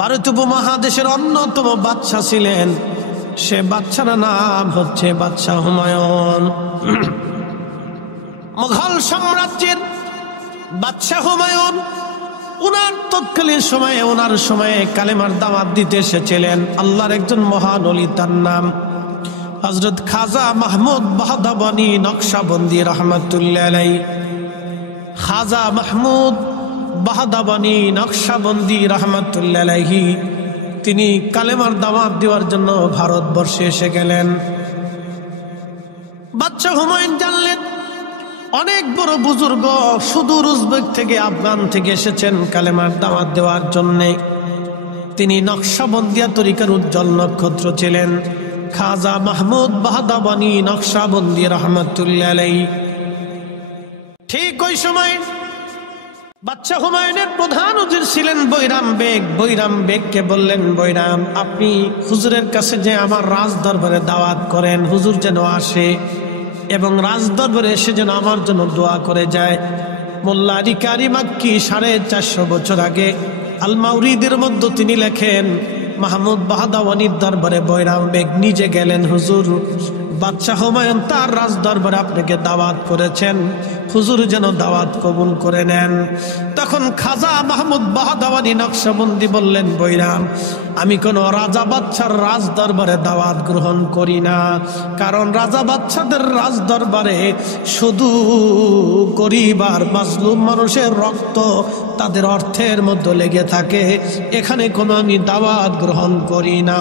ভারত উপমহাদেশের অন্যতম বাদশা ছিলেন। সে বাদশার নাম হচ্ছে বাদশাহ হুমায়ুন। মুঘল সাম্রাজ্যের বাদশাহ হুমায়ুন ওনার তৎকালীন সময়ে কালেমার দাওয়াত দিতে এসেছিলেন আল্লাহর একজন মহান ওলি, তার নাম হযরত খাজা মাহমুদ বাহদাবনী নকশবন্দি রহমাতুল্লাহ আলাইহি। খাজা মাহমুদ বাহদাবনী নকশবন্দি রহমাতুল্লাহ আলাইহি তিনি কালেমার দাওয়াত দেওয়ার জন্য ভারতবর্ষে এসে গেলেন। বাদশাহ হুমায়ুন জানলেন অনেক বড় বুজুর্গ সুদূর উজবেক থেকে, আফগান থেকে এসেছেন কালেমার দাওয়াত দেওয়ার জন্য। তিনি নকশবন্দিয়া তরিকার উজ্জ্বল নক্ষত্র ছিলেন, খাজা মাহমুদ বাহদাবনী নকশবন্দি রহমাতুল্লাহ আলাইহি। ঠিক ওই সময় বাদশাহ হুমায়ুনের প্রধান হুজুর ছিলেন বৈরাম বেগ। বৈরাম বেগকে বললেন, বৈরাম আপনি হুজুরের কাছে যে আমার রাজ দরবারে দাওয়াত করেন, হুজুর যেন আসে এবং রাজ দরবারে এসে যেন আমার জন্য দোয়া করে যায়। মোল্লা আলী কারি মাক্কি 450 বছর আগে আল মাউরিদের মধ্যে তিনি লেখেন, মাহমুদ বাহদাবনীর দরবারে বৈরাম বেগ নিজে গেলেন, হুজুর বাদশাহ হুমায়ুন তার রাজ দরবারে আপনাকে দাওয়াত করেছেন, হুজুর যেন দাওয়াত কবুল করে নেন। তখন খাজা মাহমুদ বাহদাবনী নকশবন্দি বললেন, বৈরাম আমি কোন রাজা বাদশার রাজ দরবারে দাওয়াত গ্রহণ করি না, কারণ রাজা বাদশাদের রাজ দরবারে শুধু গরিব আর মাজলুম মানুষের রক্ত তাদের অর্থের মধ্যে লেগে থাকে, এখানে কোনো আমি দাওয়াত গ্রহণ করি না।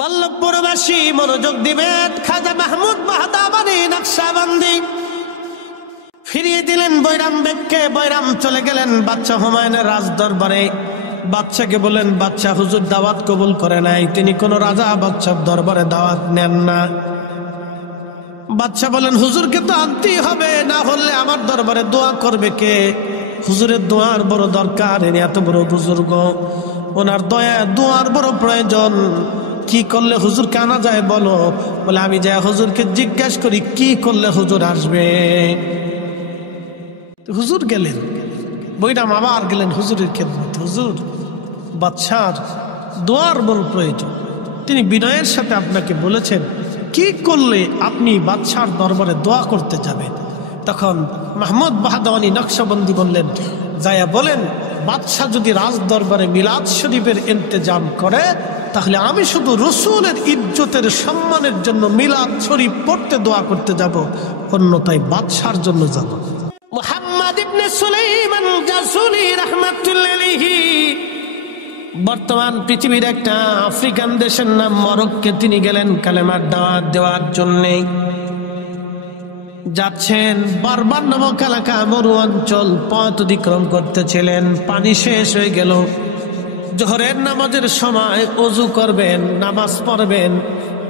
বল্লভপুরবাসী মনোযোগ দিবেন, খাজা মাহমুদ বাহদাবনী নকশবন্দি ফিরিয়ে দিলেন বৈরাম বেগকে। বৈরাম চলে গেলেন বাদশাহ হুমায়ুনের রাজ দরবারে। বাদশাকে বলেন, বাদশাহ হুজুর দাওয়াত কবুল করে নাই, তিনি কোন রাজা বাদশার দরবারে দাওয়াত নেন না। বাদশাহ বলেন, হুজুরকে তো আনতেই হবে, না হলে আমার দরবারে দোয়া করবে কে? হুজুরের দোয়ার বড় দরকার, এর এত বড় বুজুর্গ, ওনার দোয়ার বড় প্রয়োজন। কি করলে হুজুরকে আনা যায় বলো? বলে আমি যাই হুজুরকে জিজ্ঞেস করি কি করলে হুজুর আসবে। হুজুর গেলেন, বৈরাম আবার গেলেন হুজুরের খেদমতে। হুজুর বাদশার দোয়ার বড় প্রয়োজন, তিনি বিনয়ের সাথে আপনাকে বলেছেন কি করলে আপনি বাদশার দরবারে দোয়া করতে যাবেন। তখন মাহমুদ বাহদাবনী নকশবন্দি বললেন, যায়া বলেন বাদশাহ যদি রাজ দরবারে মিলাদ শরীফের ইন্তজাম করে তাহলে আমি শুধু রসুলের ইজ্জতের সম্মানের জন্য মিলাদ শরীফ পড়তে দোয়া করতে যাব, অন্যথায় বাদশার জন্য যাব। মুহাম্মদ ইবনে সুলাইমান জাসুলি রাহমাতুল্লাহি আলাইহি বর্তমান পৃথিবীর একটা আফ্রিকান দেশের নাম মরক্কো তিনি গেলেন কালেমার দাওয়াত দেওয়ার জন্য। যাচ্ছেন বারবার নামক এলাকা মরু অঞ্চল পথ অতিক্রম করতেছিলেন। পানি শেষ হয়ে গেল, জোহরের নামাজের সময় ওযু করবেন, নামাজ পড়বেন,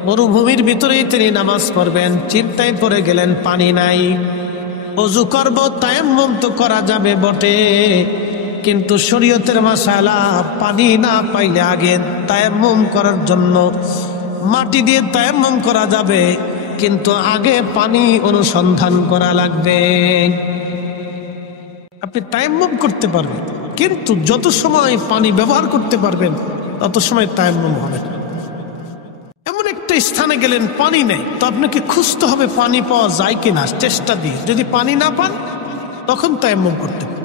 মরুভূমির ভিতরেই তিনি নামাজ পড়বেন। চিন্তায় পড়ে গেলেন পানি নাই, ওযু করব তায়াম্মুম তো করা যাবে বটে, কিন্তু শরীয়তের মাসালা পানি না পাইলে আগে তায়াম্মুম করার জন্য মাটি দিয়ে তায়াম্মুম করা যাবে, কিন্তু আগে পানি অনুসন্ধান করা লাগবে। আপনি তায়াম্মুম করতে পারবেন, কিন্তু যত সময় পানি ব্যবহার করতে পারবেন তত সময় তায়াম্মুম হবে না। এমন একটা স্থানে গেলেন পানি নেই, তো আপনাকে খুঁজতে হবে পানি পাওয়া যায় কিনা, চেষ্টা দিয়ে। যদি পানি না পান তখন তায়াম্মুম করতে পারবেন।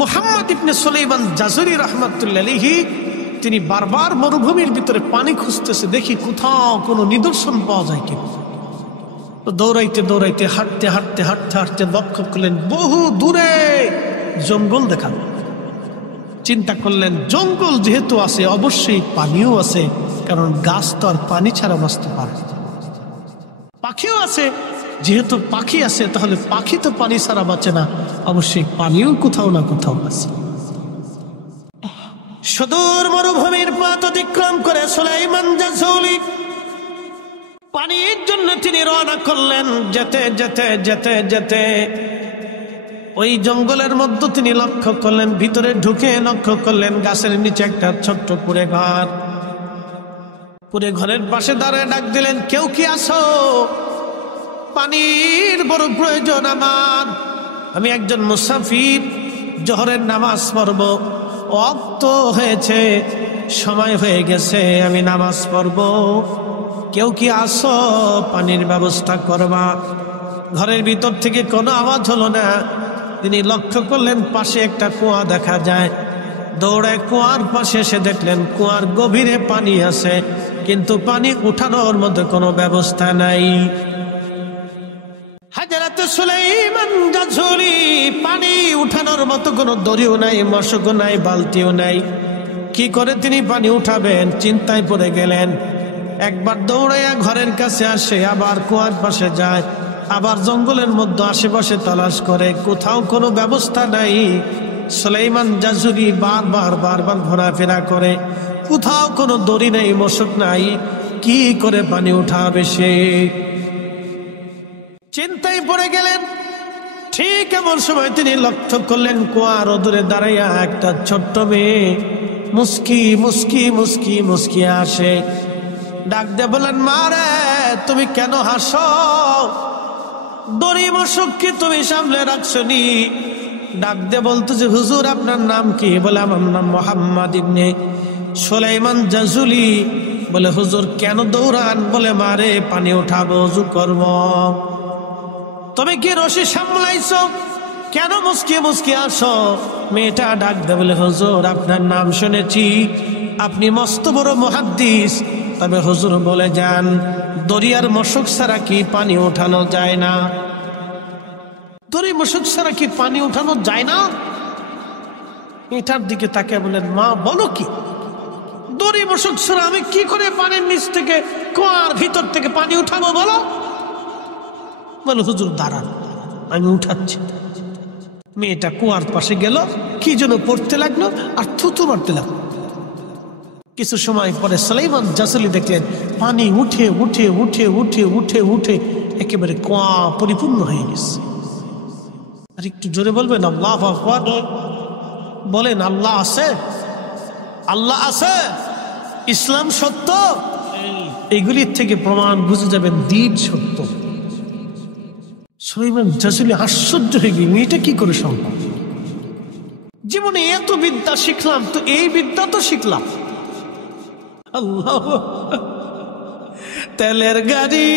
মুহাম্মদ ইবনে সুলাইমান জাসুরি রাহমাতুল্লাহি আলাইহি তিনি বারবার মরুভূমির ভিতরে পানি খুঁজতেছে, দেখি কোথাও কোনো নিদর্শন পাওয়া যায় কিনা। তো দৌড়াইতে দৌড়াইতে হাঁটতে হাঁটতে হাঁটতে হাঁটতে লক্ষ্য করলেন বহু দূরে জঙ্গল দেখা। চিন্তা করলেন জঙ্গল যেহেতু আছে অবশ্যই পানিও আছে, কারণ গাছ তো আর পানি ছাড়া বাঁচতে পারে। পাখিও আছে, যেহেতু পাখি আছে তাহলে পাখি তো পানি ছাড়া বাঁচে না, অবশ্যই পানিও কোথাও না কোথাও আছে। সুদূর মরুভূমির পথ অতিক্রম করে সুলাইমান জাসুলি পানির জন্য তিনি রওনা করলেন। যেতে যেতে যেতে যেতে ওই জঙ্গলের মধ্যে তিনি লক্ষ্য করলেন, ভিতরে ঢুকে লক্ষ্য করলেন গাছের নিচে একটা ছোট্ট কুঁড়ে ঘর। কুঁড়ে ঘরের পাশে দাঁড়ায় ডাক দিলেন, কেউ কি আসো? পানির বড় প্রয়োজন আমার, আমি একজন মুসাফির, জোহরের নামাজ পড়ব, ওয়াক্ত হয়েছে, সময় হয়ে গেছে, আমি নামাজ পড়ব, কেউ কি আসো, পানির ব্যবস্থা করবা। ঘরের ভিতর থেকে কোনো আওয়াজ হলো না। তিনি লক্ষ্য করলেন পাশে একটা কুয়া দেখা যায়। দৌড়ায় কুয়ার পাশে এসে দেখলেন কুয়ার গভীরে পানি আছে, কিন্তু পানি উঠানোর মধ্যে কোনো ব্যবস্থা নাই। হযরত সুলাইমান জাযুলি, পানি উঠানোর মতো কোনো দড়িও নাই, মশকও নাই, বালতিও নাই। কি করে তিনি পানি উঠাবেন, চিন্তায় পড়ে গেলেন। একবার দৌড়াইয়া ঘরের কাছে আসে, আবার কুয়ার পাশে যায়, আবার জঙ্গলের মধ্যে আশেপাশে তালাশ করে, কোথাও কোনো ব্যবস্থা নাই। সুলাইমান জাযুলি বারবার ঘোরাফেরা করে, কোথাও কোনো দড়ি নেই, মশক নাই, কি করে পানি উঠাবে সে? চিন্তায় পড়ে গেলেন। ঠিক এমন সময় তিনি লক্ষ্য করলেন কুয়ার দূরে দাঁড়াইয়া একটা ছোট্ট মেয়ে মুস্কি মুস্কি মুস্কি মুস্কি আসে। ডাক দিয়ে বলেন, মা রে, তুমি কেন হাসো? দড়ি মশক কি তুমি সামলে রাখছো নি? ডাক দিয়ে বলতেছে, হুজুর আপনার নাম কি? বলে, আমার নাম মুহাম্মদ ইবনে সুলাইমান জাযুলি। বলে, হুজুর কেন দৌড়ান? বলে, মারে পানি উঠাবো, ওযু করব। তুমি কি রশি সামলাইছো? কেন মুস্কি মুস্কি আসো? মেয়েটা ডাক দে বলে, হুজুর আপনার নাম শুনেছি, আপনি মস্ত বড় মুহাদ্দিস, তবে হুজুর বলে যান, দরিয়ার মশক ছাড়া কি পানি উঠানো যায় না? দড়ি মশক ছাড়া কি পানি উঠানো যায় না? মেয়েটার দিকে তাকিয়ে বলেন, মা বলো কি? দড়ি মশক ছাড়া আমি কি করে পানির নিচ থেকে, কুয়ার ভিতর থেকে পানি উঠাবো বলো? বলো, হুজুর দাঁড়ান, আমি উঠাচ্ছি। মেয়েটা কুয়ার পাশে গেল, কি যেন পড়তে লাগলো আর থুতু মারতে লাগলো। কিছু সময় পরে সুলাইমান জাযুলি দেখলেন পানি উঠে উঠে উঠে উঠে উঠে উঠে একেবারে কুয়া পরিপূর্ণ হয়ে গেছে। আর একটু জোরে বলবেন আল্লাহু আকবার। বলেন, আল্লাহ আছে, আল্লাহ আছে, ইসলাম সত্য। এগুলির থেকে প্রমাণ বুঝে যাবেন দ্বীন সত্য। সুলাইমান জাযুলি আশ্চর্য হয়ে গিয়ে, মেয়েটা কি করে সম্ভব? জীবনে এত বিদ্যা শিখলাম, তো এই বিদ্যা তো শিখলাম। আল্লাহ, তেলের গাড়ি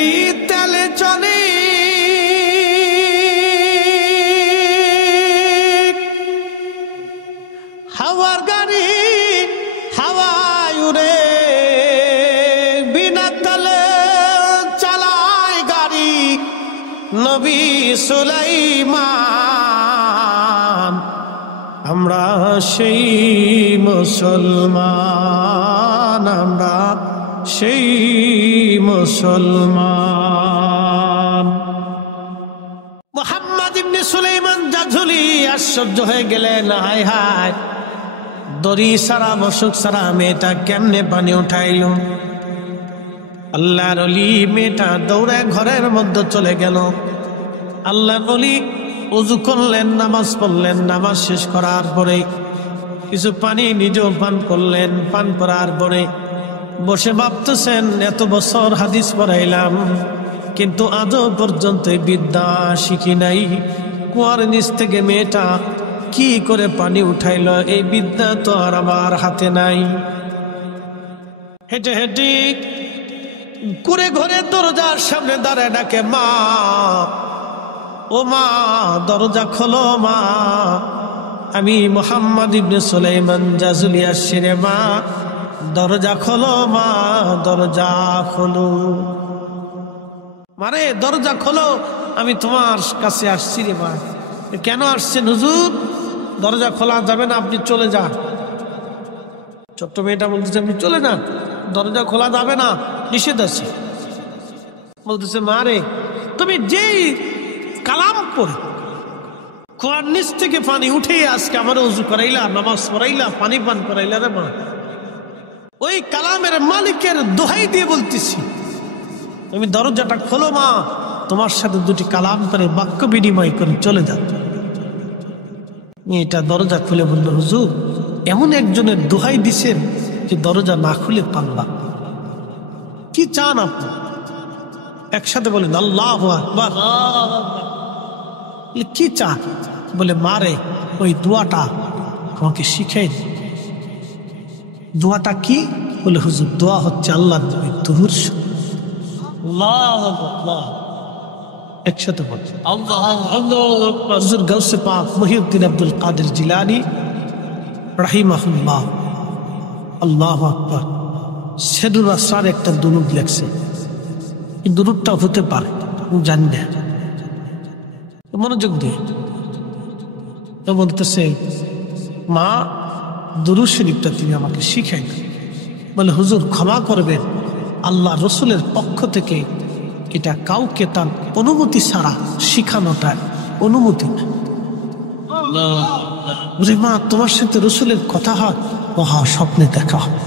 তেলে চলে, হাওয়ার গাড়ি হাওয়ায় উড়ে, বিনা তেলে চালায় গাড়ি নবী সুলাইমান। আমরা সেই মুসলমান, আমরা সেই মুসলমান। মুহাম্মদ ইবনে সুলাইমান জাযুলি আশ্চর্য হয়ে গেলেন, হায় হায়, দড়ি সারা মশক সারা মেয়েটা কেমনে পানি উঠাইল? আল্লাহর ওলি মেয়েটা দৌড়ে ঘরের মধ্যে চলে গেল। আল্লাহর ওলি ওযু করলেন, নামাজ পড়লেন, নামাজ শেষ করার পরে কিছু পানি নিজেও পান করলেন। পান করার পরে বসে ভাবতেছেন, এত বছর হাদিস পড়াইলাম, কিন্তু আজও পর্যন্ত বিদ্যা শিখি নাই। কুয়ার নিচ থেকে মেয়েটা কি করে পানি উঠাইল, এই বিদ্যা তো আর আমার হাতে নাই। হেঁটে হেঁটে করে ঘরের দরজার সামনে দাঁড়ায় ডাকে, মা, ও মা, দরজা খোলো মা, আমি মুহাম্মদ ইবনে সুলাইমান জাযুলি আসছি রে মা, দরজা খোলো মা, দরজা খোলো। মারে দরজা খোলো, আমি তোমার কাছে আসছি রে মা। কেন আসছেন হুজুর? দরজা খোলা যাবে না, আপনি চলে যান। ছোট্ট মেয়েটা বলতেছে, আপনি চলে যান, দরজা খোলা যাবে না, নিষেধ আছে। বলতেছে, মা রে, তুমি যেই কালাম পড়ে কুয়ার নিচ থেকে পানি উঠে আজকে আমার ওযু করাইলা, নামাজ পড়াইলা, পানি পান করাইলা রে মা, ওই কালামের মালিকের দোহাই দিয়ে বলতেছি, তুমি দরজাটা খোলো মা, তোমার সাথে দুটি কালাম করে বাক্য বিনিময় করে চলে যান। মেয়েটা দরজা খুলে বলল, হুজুর এমন একজনের দোহাই দিছেন যে দরজা না খুলে পারবা। কি চান আপনি? একসাথে বলেন আল্লাহু আকবার। কি চান? বলে, মারে ওই দোয়াটা আমাকে শিখাই দিন। দোয়াটা কি? বলে হুজুর দোয়া হচ্ছে আল্লাহর নবীর দুরূদ। একসাথে বলছে হুজুর গাউসে পাক মহিউদ্দিন আব্দুল কাদের জিলানী রাহিমাহুল্লাহ, আল্লাহু আকবার, সেদুর আসরার একটা দুরূদ লেখছে। এই দুরূদটা হতে পারে জানি না, মনোযোগ দিয়ে তো বলতেছে, মা দুরূদ শরীফটা তিনি আমাকে শিখাই দেন। বলে হুজুর ক্ষমা করবেন, আল্লাহ রসুলের পক্ষ থেকে এটা কাউকে তার অনুমতি ছাড়া শিখানোটা অনুমতি না। মা তোমার সাথে রসুলের কথা হয়? মহা স্বপ্নে দেখা হয়।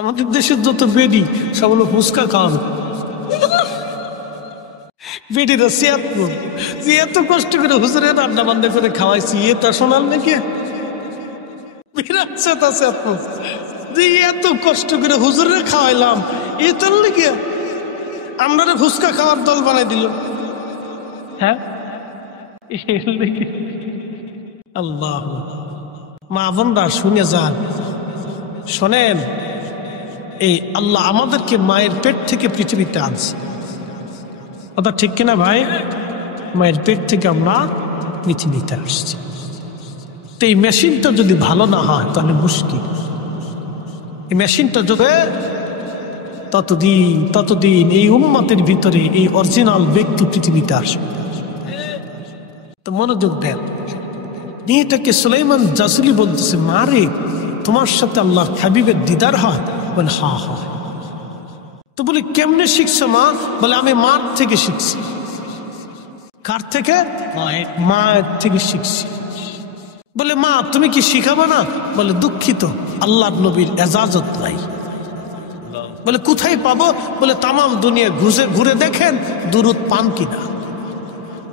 আমাদের দেশের যত বেডি সব হলো ফুচকা খাওয়ানো। বেডিরা সিয়াতপুর যে এত কষ্ট করে হুজুরের রান্না বান্না করে খাওয়াইছি, এ তা শোনাল নাকি? যে এত কষ্ট করে হুজুরে খাওয়াইলাম, এ তার লেগে আমরা ফুচকা খাওয়ার দল বানাই দিল। হ্যাঁ, আল্লাহ মা বোনরা শুনে যান, শোনেন, এই আল্লাহ আমাদেরকে মায়ের পেট থেকে পৃথিবীতে আনছে, কথা ঠিক কিনা ভাই? মায়ের পেট থেকে আমরা পৃথিবীতে আসছি। তো এই মেশিনটা যদি ভালো না হয় তাহলে মুশকিল। এই মেশিনটা যদি ততদিন এই উম্মতের ভিতরে এই অরিজিনাল ব্যক্তি পৃথিবীতে আসবে। তো মনোযোগ দেন। মেয়েটাকে সুলাইমান জাসুলি বলতেছে, মারে তোমার সাথে আল্লাহর হাবিবের দিদার হয়? বলে হ্যাঁ হয়। তো বলে কেমনে শিখছো মা? বলে আমি মার থেকে শিখছি। কার থেকে? মায়ের থেকে শিখছি। বলে মা তুমি কি শিখাবো না? বলে দুঃখিত, আল্লাহর নবীর এজাজত নাই। বলে কোথায় পাবো? বলে তামাম দুনিয়া ঘুরে দেখেন দুরূদ পান কিনা।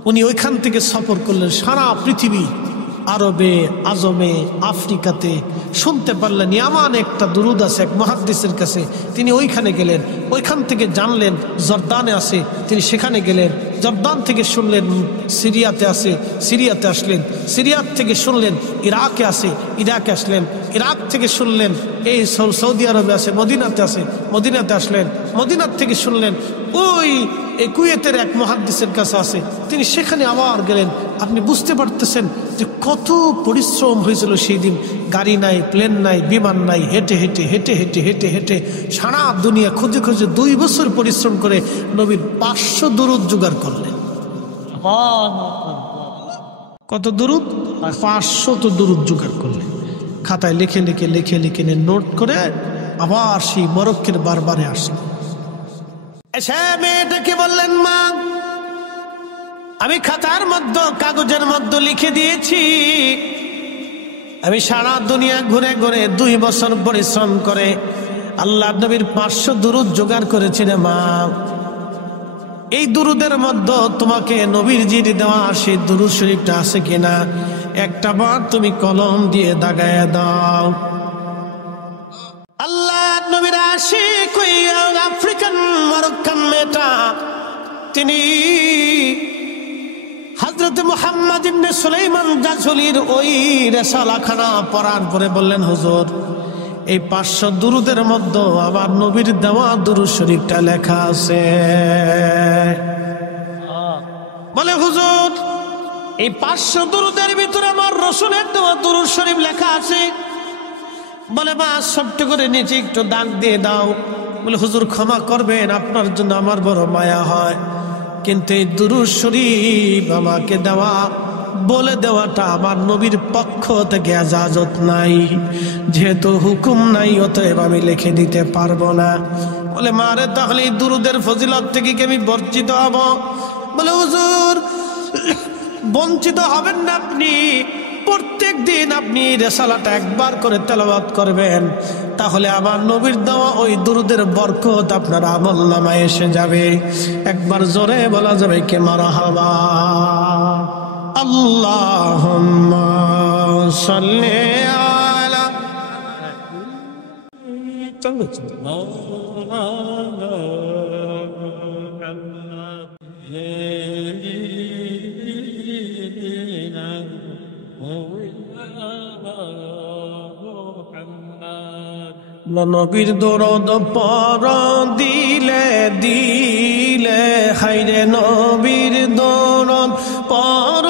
উনি ওইখান থেকে সফর করলেন সারা পৃথিবী, আরবে, আজমে, আফ্রিকাতে। শুনতে পারলেন এমন একটা দুরূদ আছে এক মুহাদ্দিসের কাছে, তিনি ওইখানে গেলেন, ওইখান থেকে জানলেন জর্দানে আছে, তিনি সেখানে গেলেন, জর্দান থেকে শুনলেন সিরিয়াতে আছে, সিরিয়াতে আসলেন, সিরিয়াত থেকে শুনলেন ইরাকে আছে, ইরাকে আসলেন, ইরাক থেকে শুনলেন এই সৌদি আরবে আছে, মদিনাতে আছে, মদিনাতে আসলেন, মদিনার থেকে শুনলেন ওই কুয়েতের এক মুহাদ্দিসের কাছে আছে, তিনি সেখানে আবার গেলেন। আপনি বুঝতে পারতেছেন যে কত পরিশ্রম হয়েছিল সেই দিন। গাড়ি নাই, প্লেন নাই, বিমান নাই, হেঁটে হেঁটে হেঁটে হেঁটে হেঁটে হেঁটে সারা দুনিয়া খুঁজে খুঁজে 2 বছর পরিশ্রম করে নবীর 500 দুরূদ জোগাড় করলেন। কত দুরূদ? 500 দুরূদ জোগাড় করলেন। খাতায় লিখে লিখে লিখে লিখে নোট করে আবার সেই মরক্কের বারবারে আসলেন। এসে মেয়েটাকে বললেন, মা আমি খাতার মধ্যে কাগজের মধ্যে লিখে দিয়েছি, আমি সারা দুনিয়া ঘুরে ঘুরে 2 বছর পরিশ্রম করে আল্লাহ নবীর 500 দুরূদ জোগাড় করেছি রে মা। এই দুরূদের মধ্যে তোমাকে নবীর জিরি দেওয়া সেই দুরূদ শরীফটা আছে কিনা একটা বার তুমি কলম দিয়ে দাগায় দাও। আল্লাহ নবীর আশিক ওই আফ্রিকান মরক্কান মেয়েটা, তিনি হযরত মুহাম্মদ ইবনে সুলাইমান জাসুলির ওই রিসালাখানা পড়ার পরে বললেন, হুজুর এই 500 দুরূদের মধ্যে আবার নবীর দেওয়া দুরূদ শরীফটা লেখা আছে। বলে হুজুর এই 500 দুরূদের ভিতরে আমার রাসূলের দেওয়া দুরূদ শরীফ লেখা আছে। বলে মা ছোট্ট করে নিচে একটু দাগ দিয়ে দাও। বলে হুজুর ক্ষমা করবেন, আপনার জন্য আমার বড় মায়া হয়, কিন্তু এই দুরূদ শরীফ আমাকে বলে দেওয়াটা আমার নবীর পক্ষ থেকে ইজাজত নাই, যেহেতু হুকুম নাই অতএব আমি লিখে দিতে পারবো না। বলে মারে তাহলে এই দুরূদের ফজিলত থেকে কি আমি বঞ্চিত হব? বলে হুজুর বঞ্চিত হবেন না, আপনি প্রত্যেক দিন আপনি রিসালাটা একবার করে তেলাওয়াত করবেন, তাহলে আমার নবীর দেওয়া ওই দুরূদের বরকত আপনার আমলনামায় এসে যাবে। একবার জোরে বলা যাবে কি মারহাবা। আল্লাহুম্মা সাল্লি আলা নবীর দরদ পর দিলে দিলে, হায়রে নবীর দরদ পর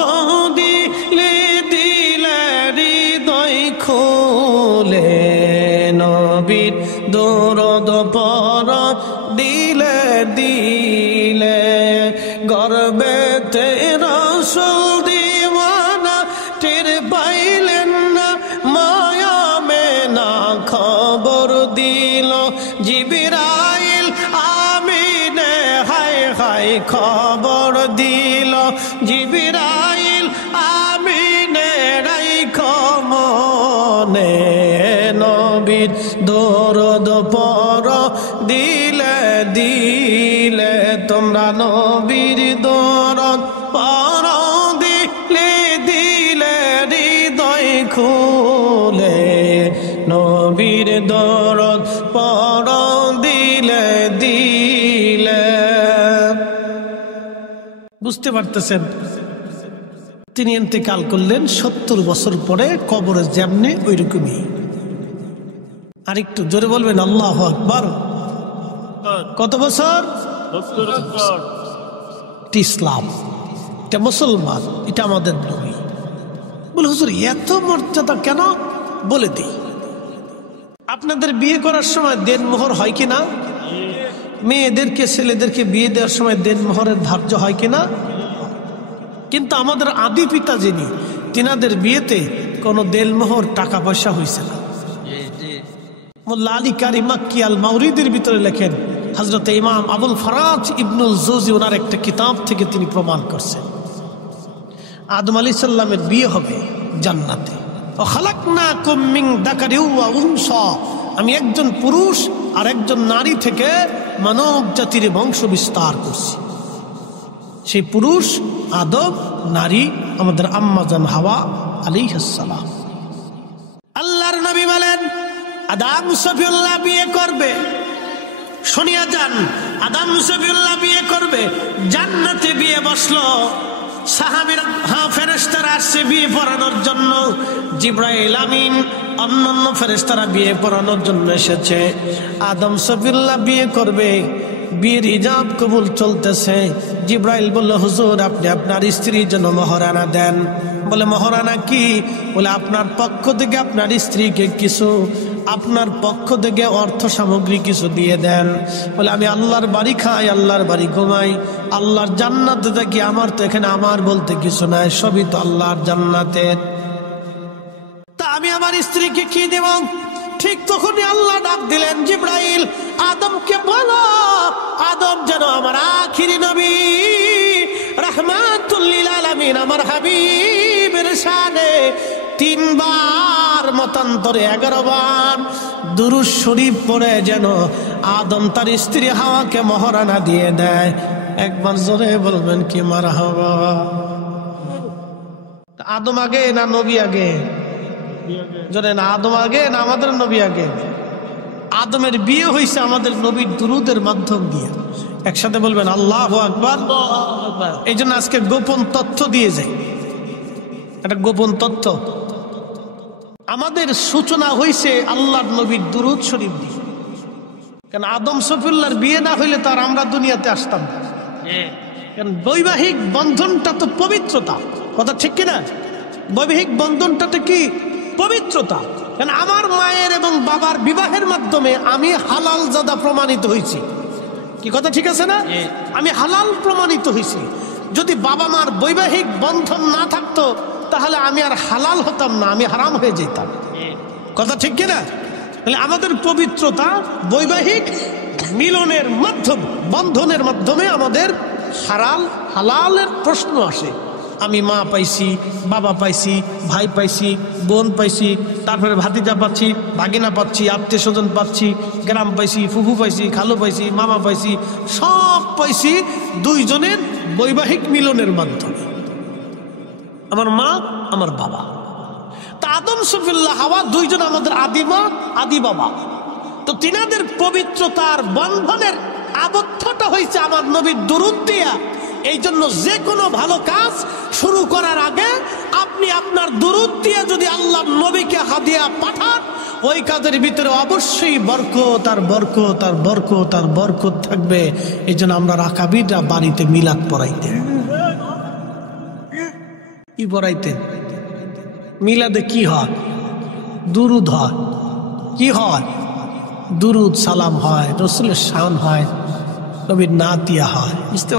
দিলে দিলে, হৃদয় খুলে নবীর দরদ পর দিলে দিলে, গর্বেতে রাসূল দিওয়ানা টের পাইলেন না, মায়া মেনা খবর দিল জিবরাইল আমিনে, হায় হায় খবর দিল জিবরাইল আমিনে, রাইখো মনে নবীর দরদ পর দিলে দিলে, তোমরা নবীর দরদ পর দিলে দিলে, হৃদয় খুলে নবীর দরদ পর দিলে দিলে। বুঝতে পারতেছেন, তিনি ইন্তেকাল করলেন 70 বছর পরে, কবরে যেমনি ওই রকমই। আরেকটু জোরে বলবেন আল্লাহু আকবার। কত বছর? এটা ইসলাম, এটা মুসলমান, এটা আমাদের নবী। বলে হুজুর এত মর্যাদা কেন? বলে দিই, আপনাদের বিয়ে করার সময় দেনমোহর হয় কিনা? মেয়েদেরকে ছেলেদেরকে বিয়ে দেওয়ার সময় দেনমোহরের ধার্য হয় কিনা? কিন্তু আমাদের আদি পিতা যিনি, তিনাদের বিয়েতে কোনো দেনমোহর টাকা পয়সা হয়েছে না। মোল্লা আলী কারি মাক্কি আল মাউরিদের ভিতরে লেখেন, হযরত ইমাম আবুল ফারাজ ইবনুল জৌজি ওনার একটা কিতাব থেকে তিনি প্রমাণ করছেন, আদম আলাইহিস সালামের বিয়ে হবে জান্নাতে। খালাকনাকুম মিন যাকারিন ওয়া উনসা, আমি একজন পুরুষ আর একজন নারী থেকে মানব জাতির বংশ বিস্তার করছি। সেই পুরুষ আদম, নারী আমাদের আম্মা জান হাওয়া আলাইহিস সালাম। আল্লাহর নবী বলেন আদম সফিউল্লাহ বিয়ে করবে, শুনিয়া যান, আদম সফিউল্লাহ বিয়ে করবে, জান্নাতে বিয়ে বসলো। সাহাবীরা ফেরেশতারা আসছে বিয়ে পড়ানোর জন্য, জিবরাইল আমিন অন্যান্য ফেরেশতারা বিয়ে পড়ানোর জন্য এসেছে। আদম সফিউল্লাহ বিয়ে করবে, বিয়ের হিজাব কবুল চলতেছে। জিবরাইল বলল হুজুর আপনি আপনার স্ত্রীর জন্য মহারানা দেন। বলে মহারানা কি? বলে আপনার পক্ষ থেকে আপনার স্ত্রীকে কিছু, আপনার পক্ষ থেকে অর্থ সামগ্রী কিছু দিয়ে দেন। বলে আমি আল্লাহর বাড়ি খাই, আল্লাহর বাড়ি ঘুমাই, আল্লাহর জান্নাতে থাকি, আমার তো এখানে আমার বলতে কিছু নাই, সবই তো আল্লাহর জান্নাতের, তা আমি আমার স্ত্রীকে কি দেব? ঠিক তখনই আল্লাহ ডাক দিলেন জিবরাইল আদমকে বলো, আদম যেন আমার আখিরি নবী রাহমাতুল লিল আলামিন আমার হাবিবের শানে 3 বার মতান্তরে 11 বার দুরূদ শরীফ পড়ে যেন আদম তার স্ত্রী হাওয়াকে মহারানা দিয়ে দেয়। একবার জোরে বলবেন কি মারহাবা। আদম আগে না নবী আগে? জোরে না, আদম আগে না আমাদের নবী আগে? আদমের বিয়ে হয়েছে আমাদের নবীর দুরূদের মাধ্যম দিয়ে। একসাথে বলবেন আল্লাহু আকবার। এই জন্য আজকে গোপন তথ্য দিয়ে যাই, একটা গোপন তথ্য। আমাদের সূচনা হয়েছে আল্লাহর নবীর দুরূদ শরীফ দিয়ে। কারণ আদম সফিউল্লাহর বিয়ে না হইলে তার আমরা দুনিয়াতে আসতাম না। কারণ বৈবাহিক বন্ধনটা তো পবিত্রতা, কথা ঠিক কিনা? বৈবাহিক বন্ধনটাতে কি পবিত্রতা। কারণ আমার মায়ের এবং বাবার বিবাহের মাধ্যমে আমি হালাল জাদা প্রমাণিত হয়েছি, কি কথা ঠিক আছে না? আমি হালাল প্রমাণিত হয়েছি। যদি বাবা মার বৈবাহিক বন্ধন না থাকতো তাহলে আমি আর হালাল হতাম না, আমি হারাম হয়ে যেতাম, কথা ঠিক কিনা? তাহলে আমাদের পবিত্রতা বৈবাহিক মিলনের মাধ্যম, বন্ধনের মাধ্যমে আমাদের হালালের প্রশ্ন আসে। আমি মা পাইছি, বাবা পাইছি, ভাই পাইছি, বোন পাইছি, তারপরে ভাতিজা পাচ্ছি, ভাগিনা পাচ্ছি, আত্মীয় স্বজন পাচ্ছি, গ্রাম পাইছি, ফুফু পাইছি, খালু পাইছি, মামা পাইছি, সব পাইছি দুইজনের বৈবাহিক মিলনের মাধ্যমে, আমার মা আমার বাবা। তা আদম সফিউল্লাহ হাওয়া দুইজন আমাদের আদি মা আদি বাবা। তো তিনাদের পবিত্রতার বন্ধনের আবদ্ধটা হয়েছে আমার নবীর দুরূদ দিয়া। এই জন্য যে কোনো ভালো কাজ শুরু করার আগে আপনি আপনার দুরূদ দিয়ে যদি আল্লাহর নবীকে হাদিয়া পাঠান, ওই কাজের ভিতরে অবশ্যই বরকত আর বরকত আর বরকত আর বরকত থাকবে। এই জন্য আমরা রাকাবিরা বাড়িতে মিলাদ পড়াইতেন। কি পড়াইতেন? মিলাদে কি হয়? দুরূদ হয়। কি হয়? দুরূদ সালাম হয়, রাসূলের শান হয়, নবীর নাতিয়া হয়। বুঝতে